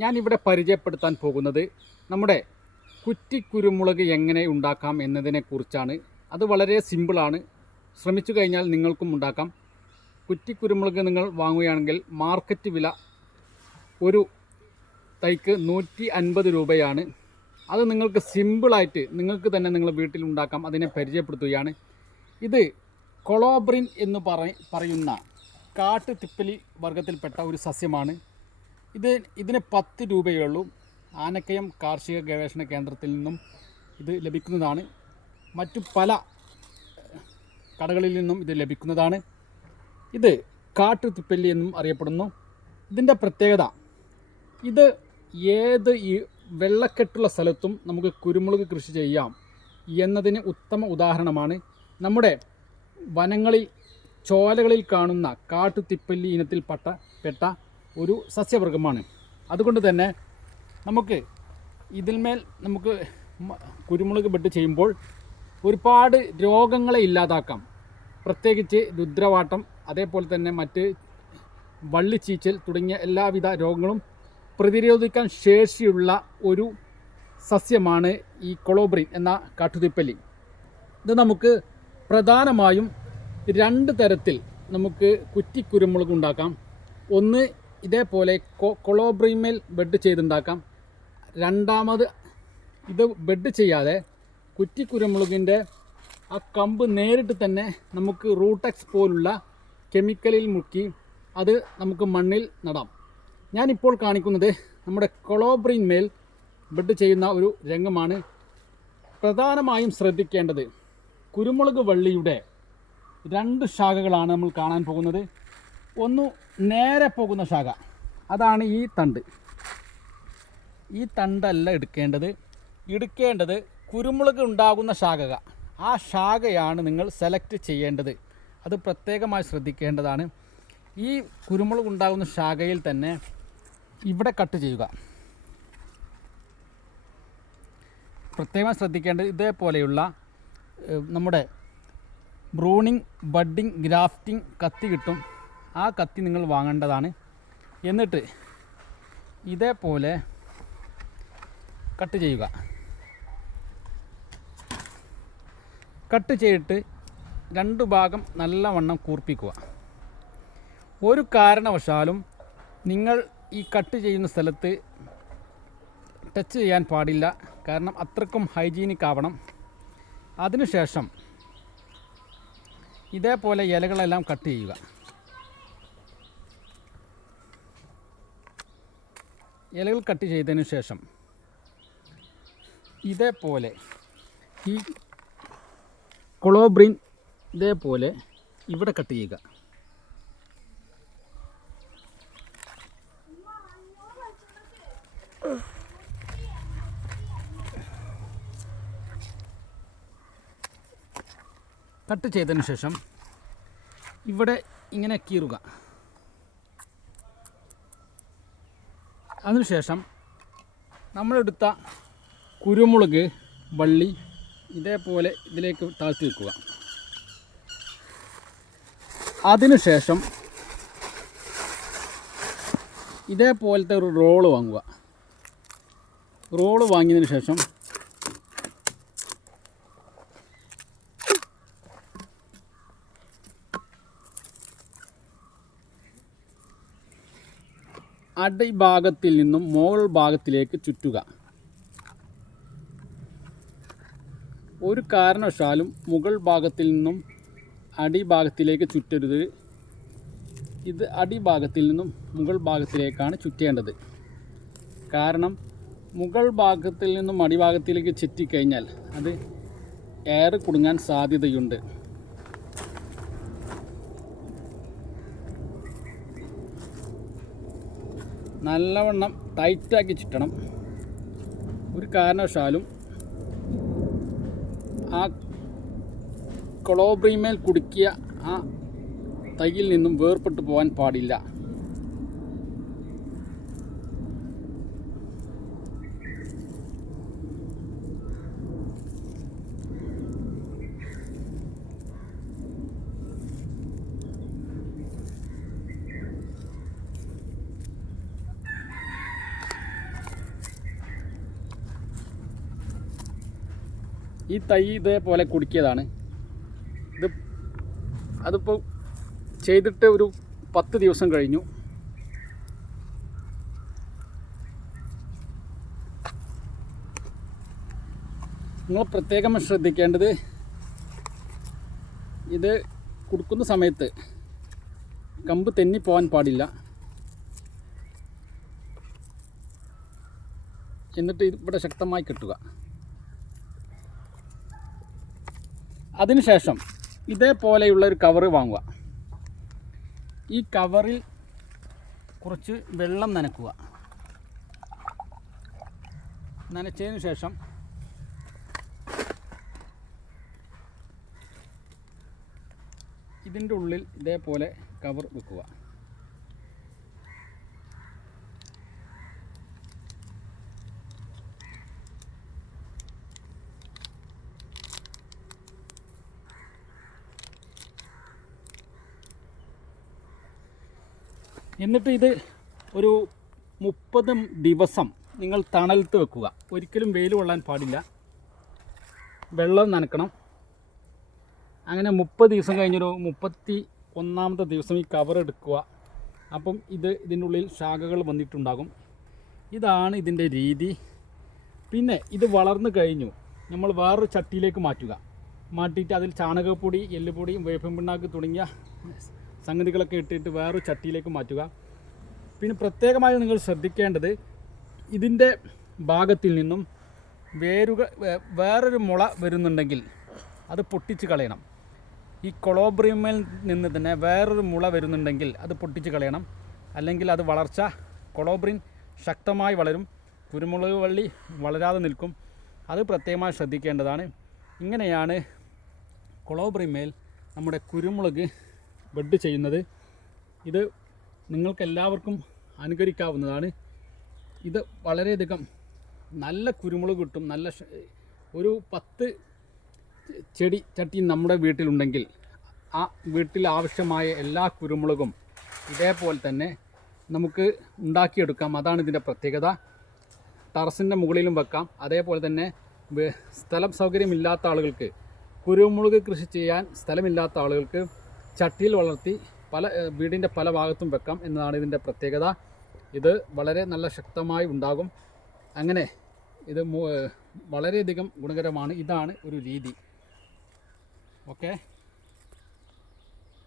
ഞാനിവിടെ പരിചയപ്പെടുത്താൻ പോകുന്നത് നമ്മുടെ കുറ്റിക്കുരുമുളക് എങ്ങനെ ഉണ്ടാക്കാം എന്നതിനെക്കുറിച്ചാണ്. അത് വളരെ സിമ്പിളാണ്. ശ്രമിച്ചു കഴിഞ്ഞാൽ നിങ്ങൾക്കും ഉണ്ടാക്കാം. കുറ്റിക്കുരുമുളക് നിങ്ങൾ വാങ്ങുകയാണെങ്കിൽ മാർക്കറ്റ് വില ഒരു തൈക്ക് 150 രൂപയാണ്. അത് നിങ്ങൾക്ക് സിമ്പിളായിട്ട് നിങ്ങൾക്ക് തന്നെ നിങ്ങളുടെ വീട്ടിൽ ഉണ്ടാക്കാം. അതിനെ പരിചയപ്പെടുത്തുകയാണ്. ഇത് കൊളോബ്രിൻ എന്ന് പറയുന്ന കാട്ടുതിപ്പലി വർഗത്തിൽപ്പെട്ട ഒരു സസ്യമാണ്. ഇതിന് 10 രൂപയേ ഉള്ളൂ. ആനക്കയം കാർഷിക ഗവേഷണ കേന്ദ്രത്തിൽ നിന്നും ഇത് ലഭിക്കുന്നതാണ്. മറ്റു പല കടകളിൽ നിന്നും ഇത് ലഭിക്കുന്നതാണ്. ഇത് കാട്ടുതിപ്പല്ലി എന്നും അറിയപ്പെടുന്നു. ഇതിൻ്റെ പ്രത്യേകത, ഇത് ഏത് വെള്ളക്കെട്ടുള്ള സ്ഥലത്തും നമുക്ക് കുരുമുളക് കൃഷി ചെയ്യാം എന്നതിന് ഉത്തമ ഉദാഹരണമാണ്. നമ്മുടെ വനങ്ങളിൽ ചോലകളിൽ കാണുന്ന കാട്ടുതിപ്പല്ലി ഇനത്തിൽപ്പെട്ട ഒരു സസ്യവർഗമാണ്. അതുകൊണ്ട് തന്നെ നമുക്ക് ഇതിന്മേൽ നമുക്ക് കുരുമുളക് ബെഡ് ചെയ്യുമ്പോൾ ഒരുപാട് രോഗങ്ങളെ ഇല്ലാതാക്കാം. പ്രത്യേകിച്ച് രുദ്രവാട്ടം, അതേപോലെ തന്നെ മറ്റ് വള്ളിച്ചീച്ചൽ തുടങ്ങിയ എല്ലാവിധ രോഗങ്ങളും പ്രതിരോധിക്കാൻ ശേഷിയുള്ള ഒരു സസ്യമാണ് ഈ കൊളോബ്രിൻ എന്ന കാട്ടുതിപ്പല്ലി. ഇത് നമുക്ക് പ്രധാനമായും 2 തരത്തിൽ നമുക്ക് കുറ്റിക്കുരുമുളക് ഉണ്ടാക്കാം. ഒന്ന് ഇതേപോലെ കൊളോബ്രിന്മേൽ ബെഡ് ചെയ്തുണ്ടാക്കാം. രണ്ടാമത് ഇത് ബെഡ് ചെയ്യാതെ കുറ്റിക്കുരുമുളകിൻ്റെ ആ കമ്പ് നേരിട്ട് തന്നെ നമുക്ക് റൂട്ടെക്സ് പോലുള്ള കെമിക്കലിൽ മുക്കി അത് നമുക്ക് മണ്ണിൽ നടാം. ഞാനിപ്പോൾ കാണിക്കുന്നത് നമ്മുടെ കൊളോബ്രിന്മേൽ ബെഡ് ചെയ്യുന്ന ഒരു രംഗമാണ്. പ്രധാനമായും ശ്രദ്ധിക്കേണ്ടത്, കുരുമുളക് വള്ളിയുടെ 2 ശാഖകളാണ് നമ്മൾ കാണാൻ പോകുന്നത്. ഒന്ന് നേരെ പോകുന്ന ശാഖ, അതാണ് ഈ തണ്ട്. ഈ തണ്ടല്ല എടുക്കേണ്ടത് കുരുമുളക് ഉണ്ടാകുന്ന ശാഖ. ആ ശാഖയാണ് നിങ്ങൾ സെലക്ട് ചെയ്യേണ്ടത്. അത് പ്രത്യേകമായി ശ്രദ്ധിക്കേണ്ടതാണ്. ഈ കുരുമുളക് ഉണ്ടാകുന്ന ശാഖയിൽ തന്നെ ഇവിടെ കട്ട് ചെയ്യുക. പ്രത്യേകം ശ്രദ്ധിക്കേണ്ടത്, ഇതേപോലെയുള്ള നമ്മുടെ ബ്രൂണിങ്, ബഡ്ഡിങ്, ഗ്രാഫ്റ്റിംഗ് കത്തി കിട്ടും. ആ കത്തി നിങ്ങൾ വാങ്ങേണ്ടതാണ്. എന്നിട്ട് ഇതേപോലെ കട്ട് ചെയ്യുക. കട്ട് ചെയ്തിട്ട് 2 ഭാഗം നല്ലവണ്ണം കൂർപ്പിക്കുക. ഒരു കാരണവശാലും നിങ്ങൾ ഈ കട്ട് ചെയ്യുന്ന സ്ഥലത്ത് ടച്ച് ചെയ്യാൻ പാടില്ല. കാരണം അത്രക്കും ഹൈജീനിക് ആവണം. അതിനുശേഷം ഇതേപോലെ ഇലകളെല്ലാം കട്ട് ചെയ്യുക. ഇലകൾ കട്ട് ചെയ്തതിന് ശേഷം ഇതേപോലെ ഈ കൊളോബ്രിൻ ഇതേപോലെ ഇവിടെ കട്ട് ചെയ്യുക. കട്ട് ചെയ്തതിന് ശേഷം ഇവിടെ ഇങ്ങനെ കീറുക. അതിനുശേഷം നമ്മളെടുത്ത കുരുമുളക് വള്ളി ഇതേപോലെ ഇതിലേക്ക് താഴ്ത്തി വെക്കുക. അതിനുശേഷം ഇതേപോലത്തെ ഒരു റോള് വാങ്ങുക. റോള് വാങ്ങിയതിന് ശേഷം അടിഭാഗത്തിൽ നിന്നും മുകൾ ഭാഗത്തിലേക്ക് ചുറ്റുക. ഒരു കാരണവശാലും മുകൾ ഭാഗത്തിൽ നിന്നും അടിഭാഗത്തിലേക്ക് ചുറ്റരുത്. ഇത് അടിഭാഗത്തിൽ നിന്നും മുകൾ ഭാഗത്തിലേക്കാണ് ചുറ്റേണ്ടത്. കാരണം മുകൾ ഭാഗത്തിൽ നിന്നും അടിഭാഗത്തിലേക്ക് ചുറ്റിക്കഴിഞ്ഞാൽ അത് എയർ കുടുങ്ങാൻ സാധ്യതയുണ്ട്. നല്ലവണ്ണം ടൈറ്റാക്കി ചുറ്റണം. ഒരു കാരണവശാലും ആ കൊളോബ്രിന്മേൽ കുടുക്കിയ ആ തൈയിൽ നിന്നും വേർപെട്ടു പോകാൻ പാടില്ല. ഈ തൈ ഇതേപോലെ കുടുക്കിയതാണ്. അതിപ്പോൾ ചെയ്തിട്ട് ഒരു 10 ദിവസം കഴിഞ്ഞു. നിങ്ങൾ പ്രത്യേകം ശ്രദ്ധിക്കേണ്ടത്, ഇത് കൊടുക്കുന്ന സമയത്ത് കമ്പ് തെന്നിപ്പോവാൻ പാടില്ല. എന്നിട്ട് ഇവിടെ ശക്തമായി കെട്ടുക. അതിനുശേഷം ഇതേപോലെയുള്ളൊരു കവറ് വാങ്ങുക. ഈ കവറിൽ കുറച്ച് വെള്ളം നനയ്ക്കുക. നനച്ചതിന് ശേഷം ഇതിൻ്റെ ഉള്ളിൽ ഇതേപോലെ കവർ വെക്കുക. എന്നിട്ട് ഇത് ഒരു 30 ദിവസം നിങ്ങൾ തണലത്ത് വെക്കുക. ഒരിക്കലും വെയിൽ കൊള്ളാൻ പാടില്ല. വെള്ളം നനക്കണം. അങ്ങനെ 30 ദിവസം കഴിഞ്ഞൊരു 31ാമത്തെ ദിവസം ഈ കവർ എടുക്കുക. അപ്പം ഇതിൻ്റെ ഉള്ളിൽ ശാഖകൾ വന്നിട്ടുണ്ടാകും. ഇതാണ് ഇതിൻ്റെ രീതി. പിന്നെ ഇത് വളർന്നു കഴിഞ്ഞു നമ്മൾ വേറൊരു ചട്ടിയിലേക്ക് മാറ്റിയിട്ട് അതിൽ ചാണകപ്പൊടി, എല്ലുപൊടി, വേപ്പിൻ പിണ്ണാക്ക് തുടങ്ങിയ സംഗതികളൊക്കെ ഇട്ടിട്ട് വേറൊരു ചട്ടിയിലേക്ക് മാറ്റുക. പിന്നെ പ്രത്യേകമായി നിങ്ങൾ ശ്രദ്ധിക്കേണ്ടത്, ഇതിൻ്റെ ഭാഗത്തിൽ നിന്നും വേറൊരു മുള വരുന്നുണ്ടെങ്കിൽ അത് പൊട്ടിച്ച് കളയണം. ഈ കൊളോബ്രിയമിൽ നിന്ന് തന്നെ വേറൊരു മുള വരുന്നുണ്ടെങ്കിൽ അത് പൊട്ടിച്ച് കളയണം. അല്ലെങ്കിൽ അത് കൊളോബ്രിൻ ശക്തമായി വളരും, കുരുമുളക് വള്ളി വളരാതെ നിൽക്കും. അത് പ്രത്യേകമായി ശ്രദ്ധിക്കേണ്ടതാണ്. ഇങ്ങനെയാണ് കൊളോബ്രിമേൽ നമ്മുടെ കുരുമുളക് ബെഡ് ചെയ്യുന്നത്. ഇത് നിങ്ങൾക്കെല്ലാവർക്കും അനുകരിക്കാവുന്നതാണ്. ഇത് വളരെയധികം നല്ല കുരുമുളക് കിട്ടും. ഒരു 10 ചട്ടി നമ്മുടെ വീട്ടിലുണ്ടെങ്കിൽ ആ വീട്ടിൽ ആവശ്യമായ എല്ലാ കുരുമുളകും ഇതേപോലെ തന്നെ നമുക്ക് ഉണ്ടാക്കിയെടുക്കാം. അതാണ് ഇതിൻ്റെ പ്രത്യേകത. ടെറസിൻ്റെ മുകളിലും വെക്കാം. അതേപോലെ തന്നെ സ്ഥലം സൗകര്യമില്ലാത്ത ആളുകൾക്ക്, കുരുമുളക് കൃഷി ചെയ്യാൻ സ്ഥലമില്ലാത്ത ആളുകൾക്ക് ചട്ടിയിൽ വളർത്തി വീടിൻ്റെ പല ഭാഗത്തും വെക്കാം എന്നതാണ് ഇതിൻ്റെ പ്രത്യേകത. ഇത് വളരെ നല്ല ശക്തമായി ഉണ്ടാകും. അങ്ങനെ ഇത് വളരെയധികം ഗുണകരമാണ്. ഇതാണ് ഒരു രീതി. ഓക്കെ.